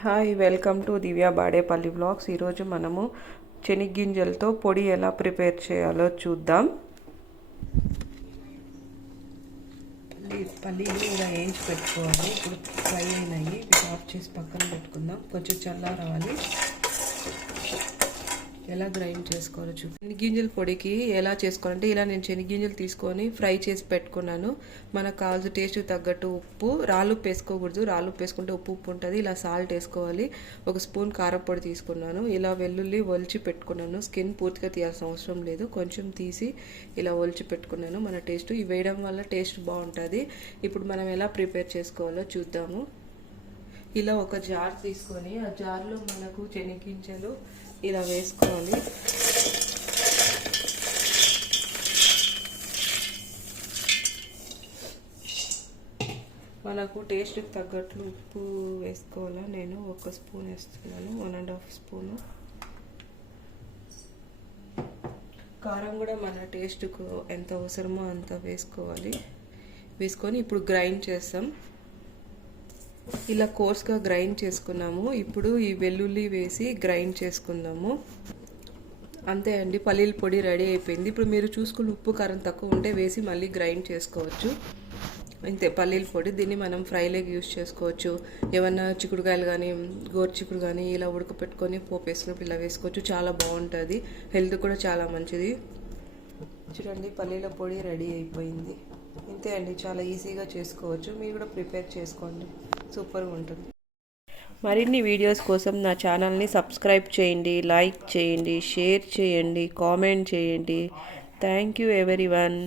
Hi welcome to Divya Badepalli blogs. ఈరోజు మనము చెనిగ్గింజలతో పొడి ఎలా ప్రిపేర్ చేయాలో చూద్దాం. పల్లి పల్లీలు ఇలా వేయించి పెట్టుకోవాలి. ఇప్పుడు ఫ్రై అయినాయి. ఇవి ఆఫ్ చేసి పక్కన పెట్టుకుందాం. కొంచెం చల్లారవాలి. ఎలా గ్రైండ్ చేసుకోవాలో చూ శనగింజల పొడికి ఎలా చేసుకోవాలంటే ఇలా నేను శనగింజలు తీసుకొని ఫ్రై చేసి పెట్టుకున్నాను. మనకు కావాల్సిన టేస్ట్ తగ్గట్టు ఉప్పు రాళ్ళు ఉప్పు వేసుకోకూడదు. రాళ్ళు వేసుకుంటే ఉప్పు ఉప్పు ఉంటుంది. ఇలా సాల్ట్ వేసుకోవాలి. ఒక స్పూన్ కారపొడి తీసుకున్నాను. ఇలా వెల్లుల్లి ఒలిచి పెట్టుకున్నాను. స్కిన్ పూర్తిగా తీయాల్సిన అవసరం లేదు. కొంచెం తీసి ఇలా ఒలిచి పెట్టుకున్నాను. మన టేస్ట్ ఇవి వేయడం వల్ల టేస్ట్ బాగుంటుంది. ఇప్పుడు మనం ఎలా ప్రిపేర్ చేసుకోవాలో చూద్దాము. ఇలా ఒక జార్ తీసుకొని ఆ జార్లో మనకు చెనిగింజలు ఇలా వేసుకోవాలి. మనకు టేస్ట్కి తగ్గట్లు ఉప్పు వేసుకోవాలా? నేను ఒక స్పూన్ వేస్తున్నాను. One and half spoon. కారం కూడా మన టేస్ట్కు ఎంత అవసరమో అంత వేసుకోవాలి. వేసుకొని ఇప్పుడు గ్రైండ్ చేస్తాం. ఇలా కోర్స్గా గ్రైండ్ చేసుకున్నాము. ఇప్పుడు ఈ వెల్లుల్లి వేసి గ్రైండ్ చేసుకుందాము. అంతే అండి పల్లీల పొడి రెడీ అయిపోయింది. ఇప్పుడు మీరు చూసుకుని ఉప్పు కారం తక్కువ ఉంటే వేసి మళ్ళీ గ్రైండ్ చేసుకోవచ్చు. అంతే పల్లీల పొడి దీన్ని మనం ఫ్రైలోకి యూస్ చేసుకోవచ్చు. ఏమన్నా చిక్కుడుకాయలు కానీ గోరు చిక్కుడు కానీ ఇలా ఉడకపెట్టుకొని పోపు వేసుకున్నప్పుడు ఇలా వేసుకోవచ్చు. చాలా బాగుంటుంది. హెల్త్ కూడా చాలా మంచిది. చూడండి పల్లీల పొడి రెడీ అయిపోయింది. ఇంతే అండి చాలా ఈజీగా చేసుకోవచ్చు. మీరు కూడా ప్రిపేర్ చేసుకోండి. సూపర్గా ఉంటుంది. మరిన్ని వీడియోస్ కోసం నా ఛానల్ని సబ్స్క్రైబ్ చేయండి లైక్ చేయండి షేర్ చేయండి కామెంట్ చేయండి. Thank you every one